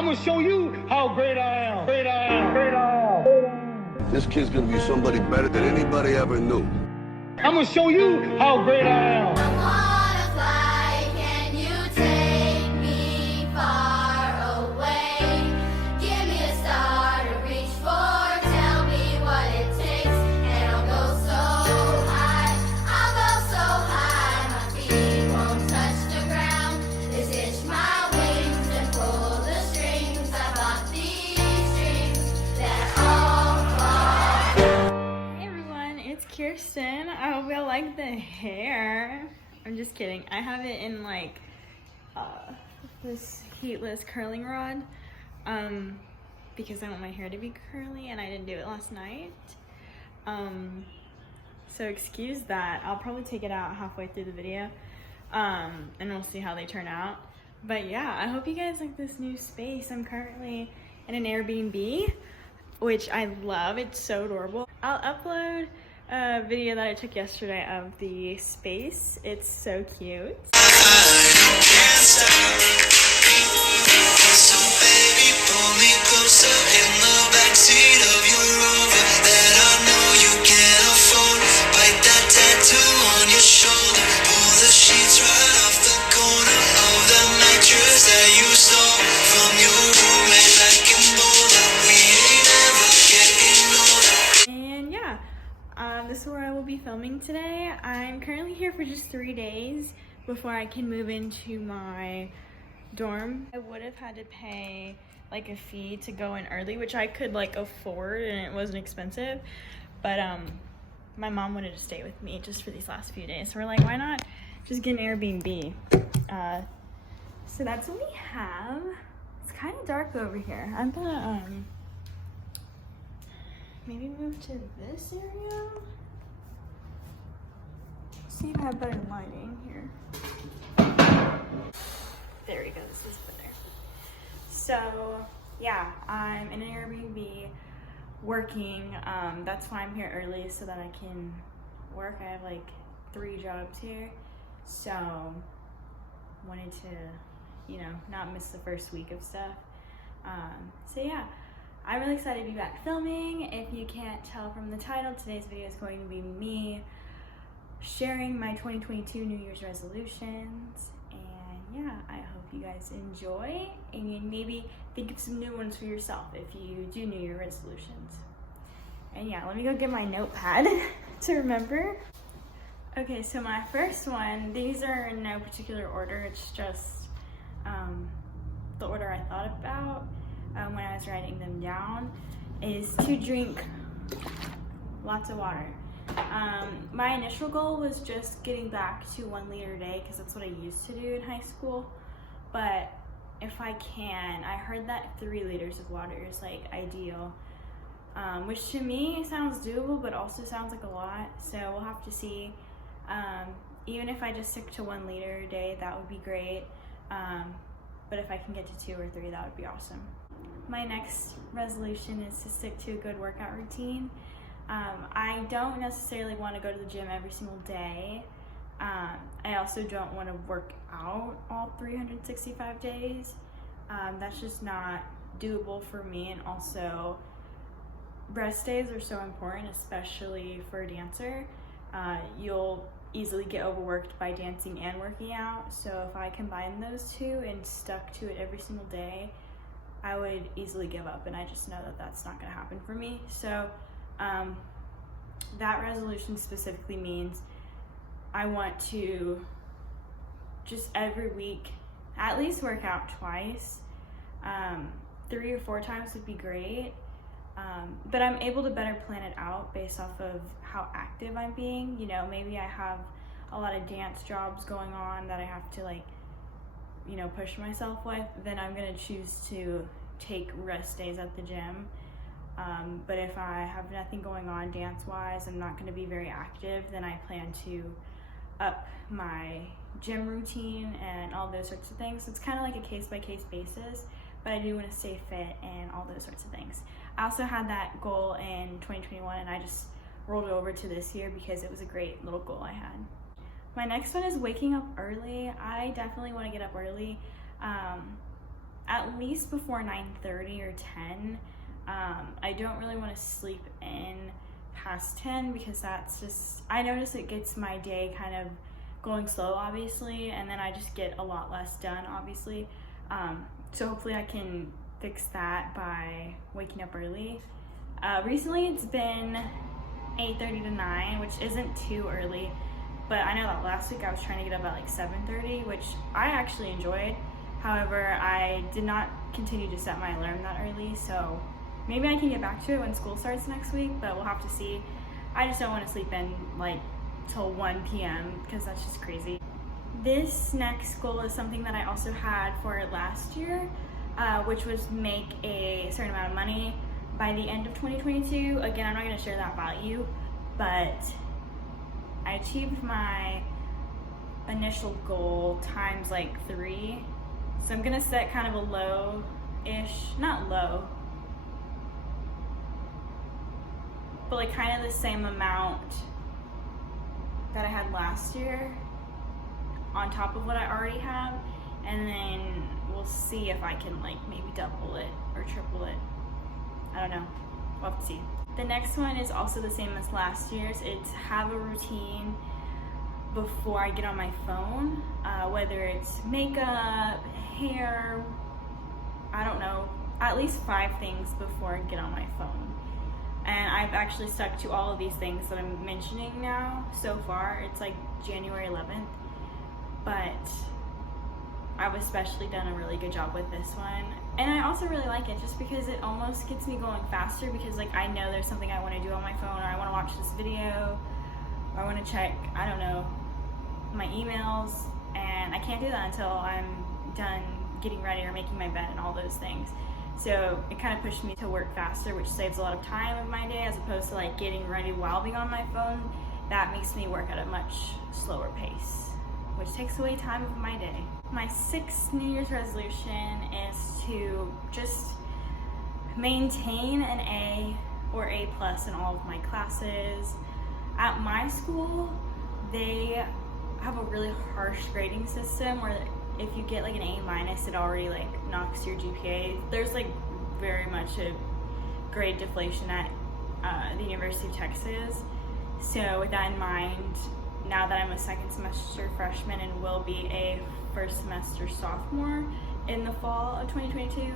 I'm gonna show you how great I am. Great I am. Great I am. This kid's gonna be somebody better than anybody ever knew. I'm gonna show you how great I am. I wanna fly, can you take me far away? Give me a star to reach for, tell me what it takes, and I'll go so high, my feet won't touch the ground. Just hitch my wings and pull the strings. I got these dreams that all fly. Hey everyone, it's Kirsten. I hope y'all like the hair. I'm just kidding. I have it in like this heatless curling rod because I want my hair to be curly and I didn't do it last night. So excuse that. I'll probably take it out halfway through the video and we'll see how they turn out. But yeah, I hope you guys like this new space. I'm currently in an Airbnb, which I love. It's so adorable. I'll upload a video that I took yesterday of the space. It's so cute. So baby, pull me closer in the backseat of your Rover that I know you can't afford. Bite that tattoo on your shoulder. Pull the sheets right off the corner of the mattress that you stole from your roommate back in Boulder. We ain't ever getting older. And yeah, this is where I will be filming today. I'm currently here for just 3 days before I can move into my dorm. I would have had to pay like a fee to go in early, which I could like afford and it wasn't expensive, but my mom wanted to stay with me just for these last few days, so we're like, why not just get an Airbnb? So that's what we have. It's kind of dark over here. I'm gonna maybe move to this area. See if I have better lighting here. There we go, this is better. So yeah, I'm in an Airbnb working. That's why I'm here early, so that I can work. I have like 3 jobs here. So wanted to, you know, not miss the first week of stuff. So yeah, I'm really excited to be back filming. If you can't tell from the title, today's video is going to be me sharing my 2022 New Year's resolutions. And yeah, I hope you guys enjoy and you maybe think of some new ones for yourself if you do New Year resolutions. And yeah, let me go get my notepad to remember. Okay, so my first one, these are in no particular order, it's just the order I thought about when I was writing them down, is to drink lots of water. My initial goal was just getting back to 1 liter a day because that's what I used to do in high school. But if I can, I heard that 3 liters of water is like ideal, which to me sounds doable, but also sounds like a lot. So we'll have to see. Even if I just stick to 1 liter a day, that would be great. But if I can get to 2 or 3, that would be awesome. My next resolution is to stick to a good workout routine. I don't necessarily want to go to the gym every single day. I also don't want to work out all 365 days. That's just not doable for me, and also rest days are so important, especially for a dancer. You'll easily get overworked by dancing and working out, so if I combine those two and stuck to it every single day, I would easily give up, and I just know that that's not going to happen for me. So that resolution specifically means I want to just every week at least work out twice. 3 or 4 times would be great, but I'm able to better plan it out based off of how active I'm being. You know, maybe I have a lot of dance jobs going on that I have to, like, you know, push myself with, then I'm gonna choose to take rest days at the gym. But if I have nothing going on dance-wise, I'm not gonna be very active, then I plan to up my gym routine and all those sorts of things. So it's kind of like a case-by-case basis, but I do want to stay fit and all those sorts of things. I also had that goal in 2021, and I just rolled it over to this year because it was a great little goal I had. My next one is waking up early. I definitely want to get up early. at least before 9:30 or 10. I don't really want to sleep in past 10 because that's just, I notice it gets my day kind of going slow, obviously, and then I just get a lot less done, obviously. So hopefully I can fix that by waking up early. Recently it's been 8:30 to 9, which isn't too early, but I know that last week I was trying to get up at like 7:30, which I actually enjoyed. However, I did not continue to set my alarm that early, so maybe I can get back to it when school starts next week, but we'll have to see. I just don't want to sleep in like till 1 p.m. because that's just crazy. This next goal is something that I also had for last year, which was make a certain amount of money by the end of 2022. Again, I'm not going to share that value, but I achieved my initial goal times like 3. So I'm going to set kind of a low-ish, not low, but like kind of the same amount that I had last year on top of what I already have, and then we'll see if I can like maybe double it or triple it. I don't know, we'll have to see. The next one is also the same as last year's. It's have a routine before I get on my phone, whether it's makeup, hair, I don't know, at least 5 things before I get on my phone. And I've actually stuck to all of these things that I'm mentioning now so far. It's like January 11th, but I've especially done a really good job with this one. And I also really like it just because it almost gets me going faster, because like I know there's something I want to do on my phone, or I want to watch this video, or I want to check, I don't know, my emails, and I can't do that until I'm done getting ready or making my bed and all those things. So it kind of pushed me to work faster, which saves a lot of time of my day, as opposed to like getting ready while being on my phone. That makes me work at a much slower pace, which takes away time of my day. My 6th New Year's resolution is to just maintain an A or A+ in all of my classes. At my school, they have a really harsh grading system where if you get like an A-, it already like knocks your GPA. There's like very much a grade deflation at the University of Texas. So with that in mind, now that I'm a 2nd semester freshman and will be a 1st semester sophomore in the fall of 2022,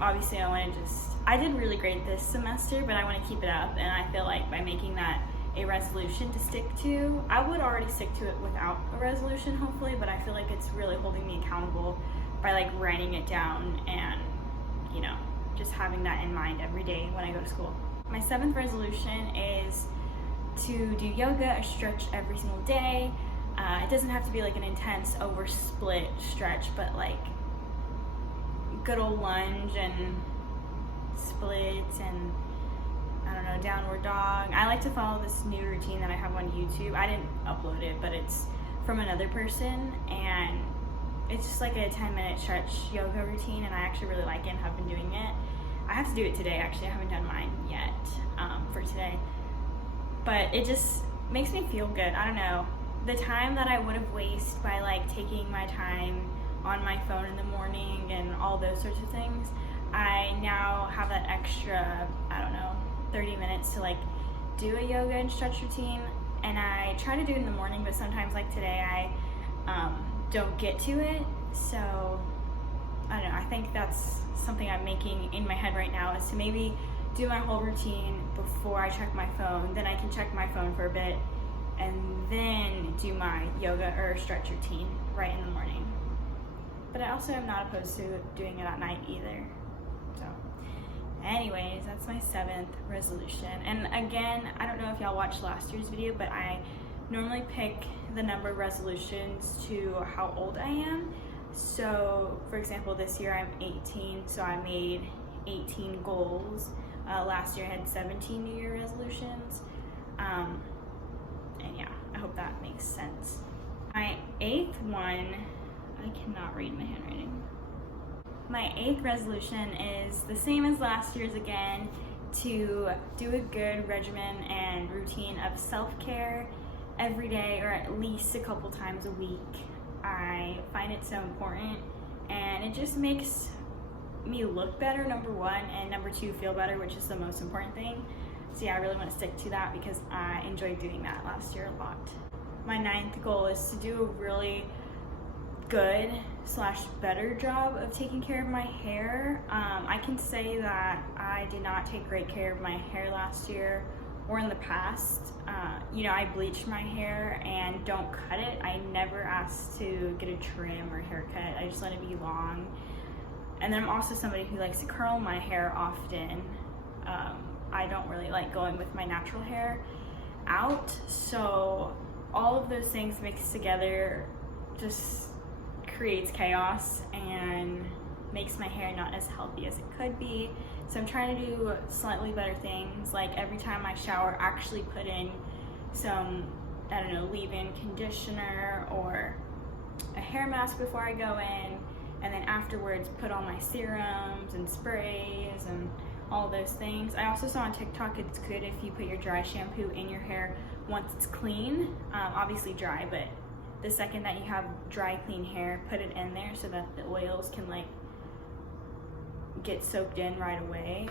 obviously I did really great this semester, but I want to keep it up, and I feel like by making that a resolution to stick to, I would already stick to it without a resolution hopefully, but I feel like it's really holding me accountable by like writing it down and, you know, just having that in mind every day when I go to school. My 7th resolution is to do yoga or stretch every single day. It doesn't have to be like an intense oversplit stretch, but like good old lunge and splits and I don't know, downward dog. I like to follow this new routine that I have on YouTube. I didn't upload it, but it's from another person, and it's just like a 10-minute stretch yoga routine, and I actually really like it and have been doing it. I have to do it today, actually. I haven't done mine yet for today, but it just makes me feel good. I don't know. The time that I would have wasted by like taking my time on my phone in the morning and all those sorts of things, I now have that extra, I don't know, 30 minutes to like do a yoga and stretch routine. And I try to do it in the morning, but sometimes like today I don't get to it. So I don't know, I think that's something I'm making in my head right now, is to maybe do my whole routine before I check my phone. Then I can check my phone for a bit and then do my yoga or stretch routine right in the morning. But I also am not opposed to doing it at night either. So anyways, that's my 7th resolution. And again, I don't know if y'all watched last year's video, but I normally pick the number of resolutions to how old I am. So for example, this year I'm 18, so I made 18 goals. Last year I had 17 New Year resolutions. And yeah, I hope that makes sense. My 8th one, I cannot read my handwriting. My 8th resolution is the same as last year's again, to do a good regimen and routine of self-care every day, or at least a couple times a week. I find it so important and it just makes me look better, number one, and number two, feel better, which is the most important thing. So yeah, I really want to stick to that because I enjoyed doing that last year a lot. My 9th goal is to do a really good / better job of taking care of my hair. I can say that I did not take great care of my hair last year or in the past. You know, I bleach my hair and don't cut it. I never asked to get a trim or haircut. I just let it be long. And then I'm also somebody who likes to curl my hair often. I don't really like going with my natural hair out. So all of those things mixed together just creates chaos and makes my hair not as healthy as it could be. So I'm trying to do slightly better things, like every time I shower, actually put in some, I don't know, leave-in conditioner or a hair mask before I go in, and then afterwards put all my serums and sprays and all those things. I also saw on TikTok it's good if you put your dry shampoo in your hair once it's clean, obviously dry, but the second that you have dry, clean hair, put it in there so that the oils can like get soaked in right away,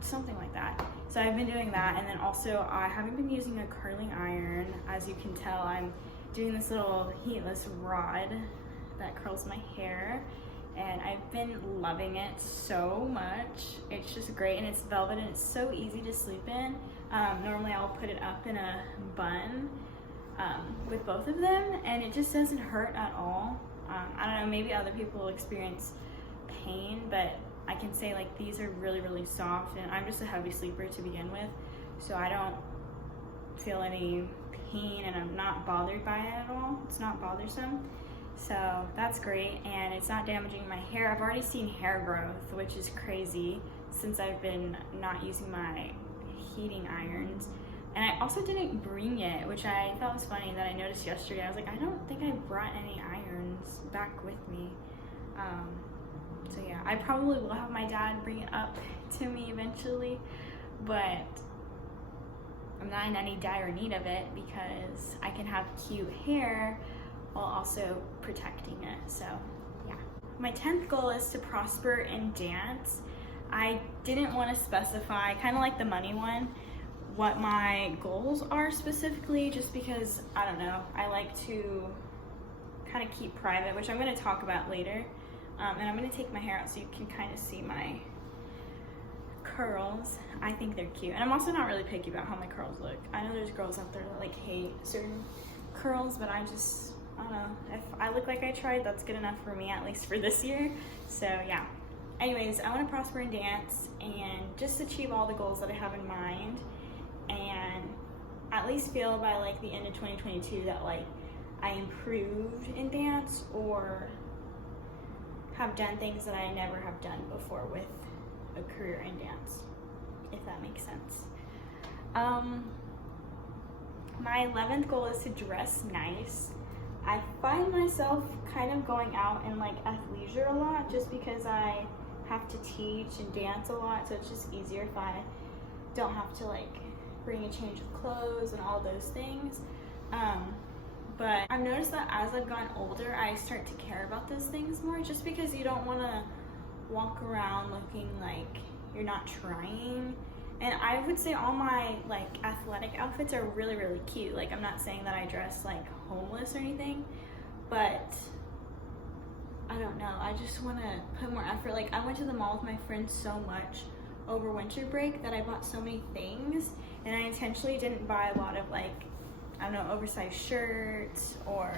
something like that. So I've been doing that, and then also I haven't been using a curling iron. As you can tell, I'm doing this little heatless rod that curls my hair, and I've been loving it so much. It's just great, and it's velvet, and it's so easy to sleep in. Normally I'll put it up in a bun with both of them, and it just doesn't hurt at all. I don't know, maybe other people will experience pain, but I can say like these are really, really soft, and I'm just a heavy sleeper to begin with, so I don't feel any pain, and I'm not bothered by it at all. It's not bothersome, so that's great, and it's not damaging my hair. I've already seen hair growth, which is crazy since I've been not using my heating irons. And I also didn't bring it, which I thought was funny that I noticed yesterday. I was like, I don't think I brought any irons back with me. So yeah, I probably will have my dad bring it up to me eventually, but I'm not in any dire need of it because I can have cute hair while also protecting it. So yeah. My 10th goal is to prosper in dance. I didn't want to specify, kind of like the money one, what my goals are specifically, just because, I don't know, I like to kind of keep private, which I'm going to talk about later. And I'm going to take my hair out so you can kind of see my curls. I think they're cute. And I'm also not really picky about how my curls look. I know there's girls out there that like hate certain curls, but I don't know. If I look like I tried, that's good enough for me, at least for this year. So yeah. Anyways, I want to prosper in dance and just achieve all the goals that I have in mind, and at least feel by like the end of 2022 that like I improved in dance or have done things that I never have done before with a career in dance, if that makes sense. My 11th goal is to dress nice. I find myself kind of going out in like athleisure a lot just because I have to teach and dance a lot, so it's just easier if I don't have to like bring a change of clothes and all those things. But I've noticed that as I've gotten older, I start to care about those things more, just because you don't want to walk around looking like you're not trying. And I would say all my like athletic outfits are really, really cute. Like, I'm not saying that I dress like homeless or anything, but I don't know, I just want to put more effort. Like, I went to the mall with my friends so much over winter break that I bought so many things, and I intentionally didn't buy a lot of like, I don't know, oversized shirts or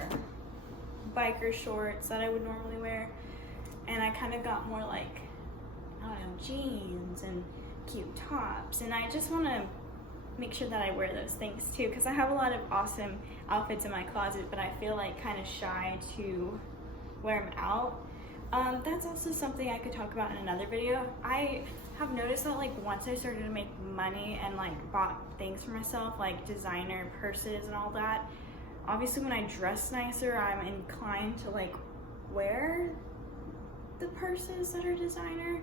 biker shorts that I would normally wear, and I kind of got more like, I don't know, jeans and cute tops, and I just want to make sure that I wear those things too, because I have a lot of awesome outfits in my closet, but I feel like kind of shy to wear them out. That's also something I could talk about in another video. I have noticed that like once I started to make money and like bought things for myself, like designer purses and all that, obviously when I dress nicer, I'm inclined to like wear the purses that are designer,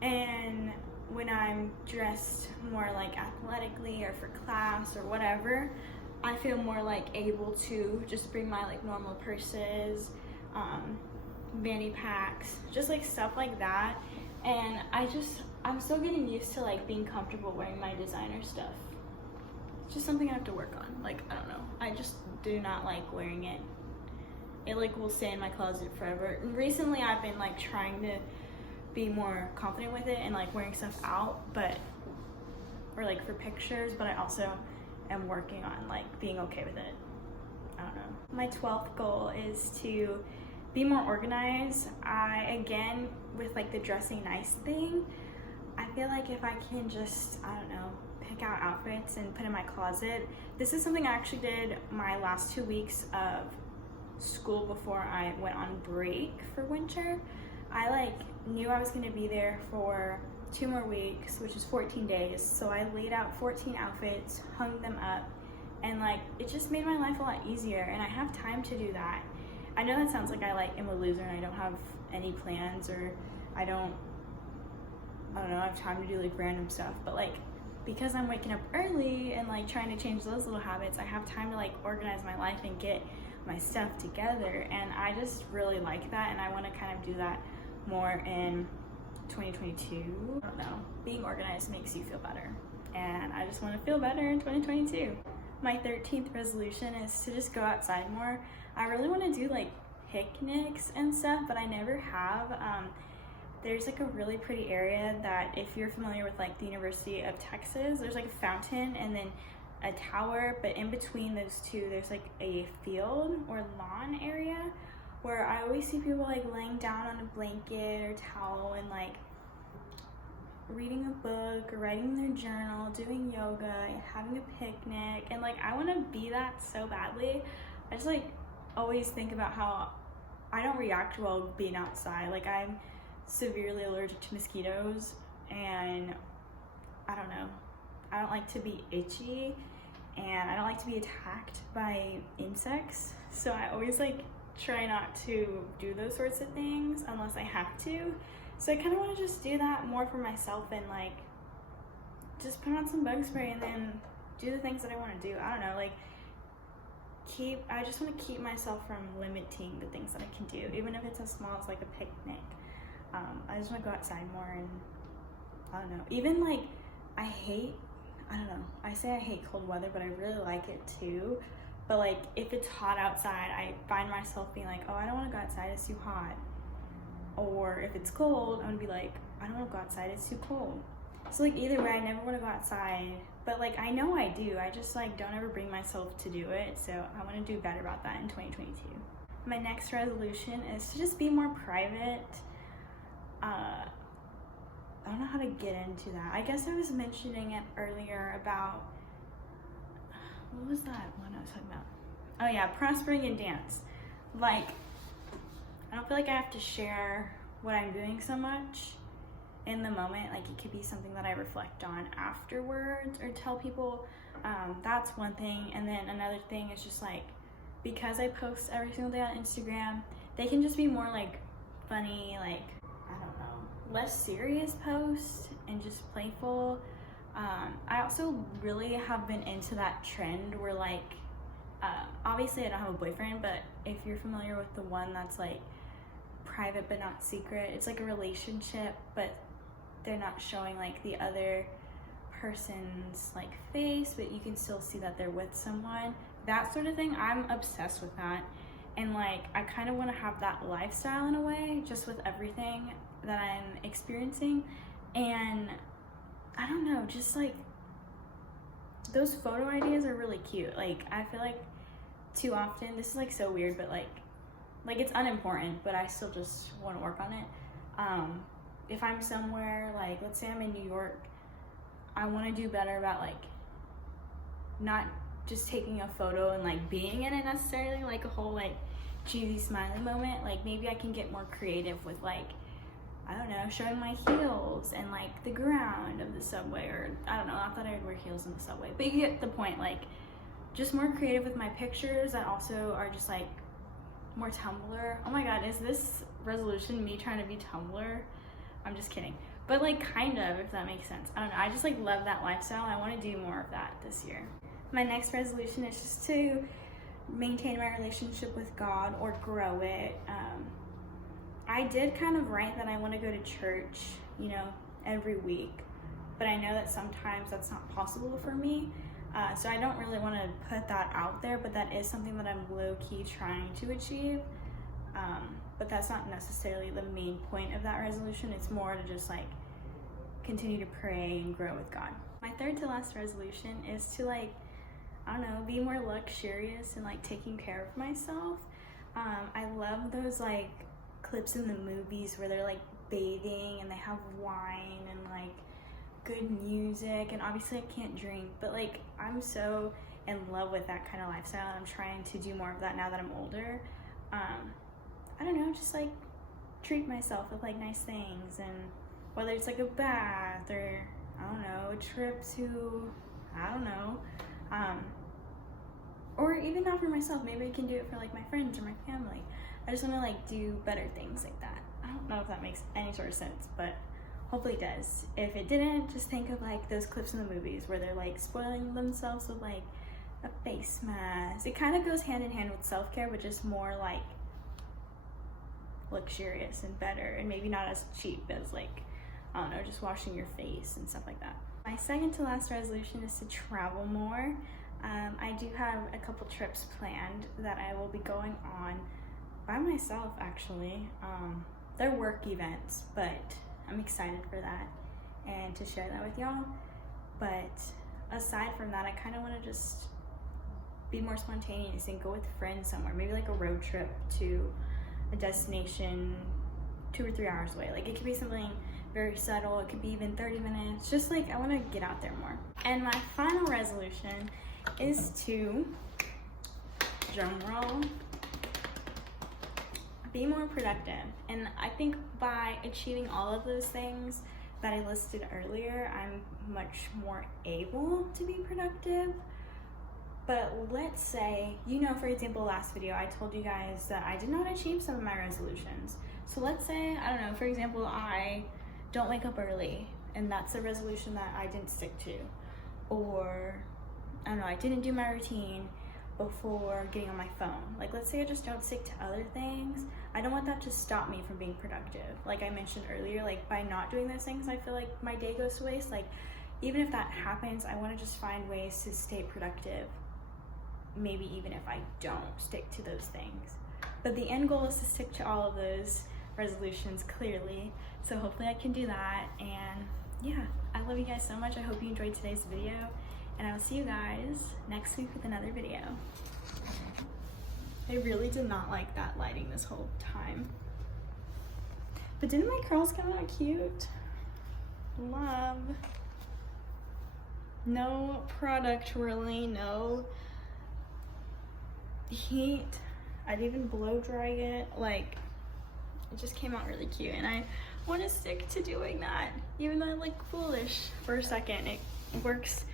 and when I'm dressed more like athletically or for class or whatever, I feel more like able to just bring my like normal purses vanity packs, just like stuff like that. And I'm still getting used to like being comfortable wearing my designer stuff. It's just something I have to work on. Like, I don't know, I just do not like wearing it. It like will stay in my closet forever. And recently I've been like trying to be more confident with it and like wearing stuff out, or like for pictures, but I also am working on like being okay with it. I don't know. My 12th goal is to be more organized. Again, with like the dressing nice thing, I feel like if I can just, I don't know, pick out outfits and put in my closet. This is something I actually did my last 2 weeks of school before I went on break for winter. I like knew I was gonna be there for 2 more weeks, which is 14 days. So I laid out 14 outfits, hung them up, and like it just made my life a lot easier, and I have time to do that. I know that sounds like I like am a loser and I don't have any plans, or I don't know, I have time to do like random stuff, but like because I'm waking up early and like trying to change those little habits, I have time to like organize my life and get my stuff together, and I just really like that, and I want to kind of do that more in 2022. I don't know, being organized makes you feel better, and I just want to feel better in 2022. My 13th resolution is to just go outside more. I really want to do like picnics and stuff, but I never have. There's like a really pretty area that, if you're familiar with like the University of Texas, there's like a fountain and then a tower, but in between those two there's like a field or lawn area where I always see people like laying down on a blanket or towel and like reading a book or writing their journal, doing yoga, and having a picnic. And like I want to be that so badly. I just like always think about how I don't react well being outside. Like I'm severely allergic to mosquitoes, and I don't know, I don't like to be itchy, and I don't like to be attacked by insects, so I always like try not to do those sorts of things unless I have to. So I kind of want to just do that more for myself, and like just put on some bug spray and then do the things that I want to do. I don't know, like I just want to keep myself from limiting the things that I can do, even if it's as small as like a picnic. I just want to go outside more, and I don't know, even like I don't know, I say I hate cold weather, but I really like it too. But like if it's hot outside, I find myself being like, oh, I don't want to go outside, it's too hot. Or if it's cold, I'm gonna be like, I don't want to go outside, it's too cold. So like either way, I never want to go outside, but like I know I do, I just like don't ever bring myself to do it. So I want to do better about that in 2022. My next resolution is to just be more private. I don't know how to get into that. I guess I was mentioning it earlier about, what was that one I was talking about? Oh yeah, prospering in dance. Like, I don't feel like I have to share what I'm doing so much in the moment. Like it could be something that I reflect on afterwards or tell people. That's one thing. And then another thing is just like, because I post every single day on Instagram, they can just be more like funny, like, I don't know, less serious posts and just playful. I also really have been into that trend where like, obviously I don't have a boyfriend, but if you're familiar with the one that's like private but not secret, it's like a relationship, but they're not showing like the other person's like face, but you can still see that they're with someone. That sort of thing, I'm obsessed with that. And like I kind of want to have that lifestyle in a way, just with everything that I'm experiencing. And I don't know, just like those photo ideas are really cute. Like I feel like too often, this is like so weird, but like it's unimportant, but I still just want to work on it. If I'm somewhere, like let's say I'm in New York, I want to do better about like not just taking a photo and like being in it necessarily, like a whole like cheesy smiley moment. Like maybe I can get more creative with like, I don't know, showing my heels and like the ground of the subway, or I don't know, not that I would wear heels in the subway, but you get the point. Like just more creative with my pictures that also are just like more Tumblr. Oh my god, is this resolution me trying to be Tumblr? I'm just kidding, but like kind of, if that makes sense. I don't know, I just like love that lifestyle. I want to do more of that this year. My next resolution is just to maintain my relationship with God or grow it. I did kind of write that I want to go to church, you know, every week, but I know that sometimes that's not possible for me. So I don't really want to put that out there, but that is something that I'm low-key trying to achieve. But that's not necessarily the main point of that resolution. It's more to just like continue to pray and grow with God. My third to last resolution is to like, I don't know, be more luxurious and like taking care of myself. I love those like clips in the movies where they're like bathing and they have wine and like good music, and obviously I can't drink, but like I'm so in love with that kind of lifestyle, and I'm trying to do more of that now that I'm older. I don't know, just like treat myself with like nice things, and whether it's like a bath or I don't know, a trip to, I don't know, or even not for myself, maybe I can do it for like my friends or my family. I just want to like do better things like that. I don't know if that makes any sort of sense, but hopefully it does. If it didn't, just think of like those clips in the movies where they're like spoiling themselves with like a face mask. It kind of goes hand in hand with self-care, but just more like luxurious and better, and maybe not as cheap as like, I don't know, just washing your face and stuff like that. My second to last resolution is to travel more. I do have a couple trips planned that I will be going on by myself actually. They're work events, but I'm excited for that and to share that with y'all. But aside from that, I kind of want to just be more spontaneous and go with friends somewhere, maybe like a road trip to a destination 2 or 3 hours away. Like it could be something very subtle, it could be even 30 minutes, just like I want to get out there more. And my final resolution is to, drum roll, be more productive. And I think by achieving all of those things that I listed earlier, I'm much more able to be productive. But let's say, you know, for example, last video I told you guys that I did not achieve some of my resolutions. So let's say, I don't know, for example, I don't wake up early, and that's a resolution that I didn't stick to. Or, I don't know, I didn't do my routine before getting on my phone. Like, let's say I just don't stick to other things. I don't want that to stop me from being productive. Like I mentioned earlier, like by not doing those things, I feel like my day goes to waste. Like, even if that happens, I want to just find ways to stay productive, maybe even if I don't stick to those things. But the end goal is to stick to all of those resolutions clearly. So hopefully I can do that. And yeah, I love you guys so much. I hope you enjoyed today's video, and I will see you guys next week with another video. I really did not like that lighting this whole time. But didn't my curls come out cute? Love. No product really, no heat. I didn't even blow dry it. Like, it just came out really cute, and I want to stick to doing that, even though I look foolish for a second. It works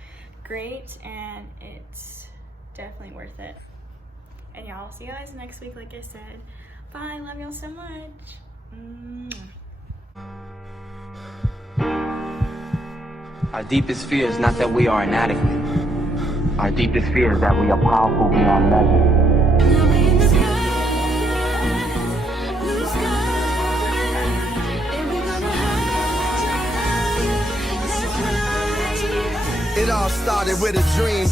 great, and it's definitely worth it. And y'all, I'll see you guys next week, like I said. Bye, love y'all so much. Our deepest fear is not that we are inadequate. Our deepest fear is that we are powerful beyond measure. It all started with a dream.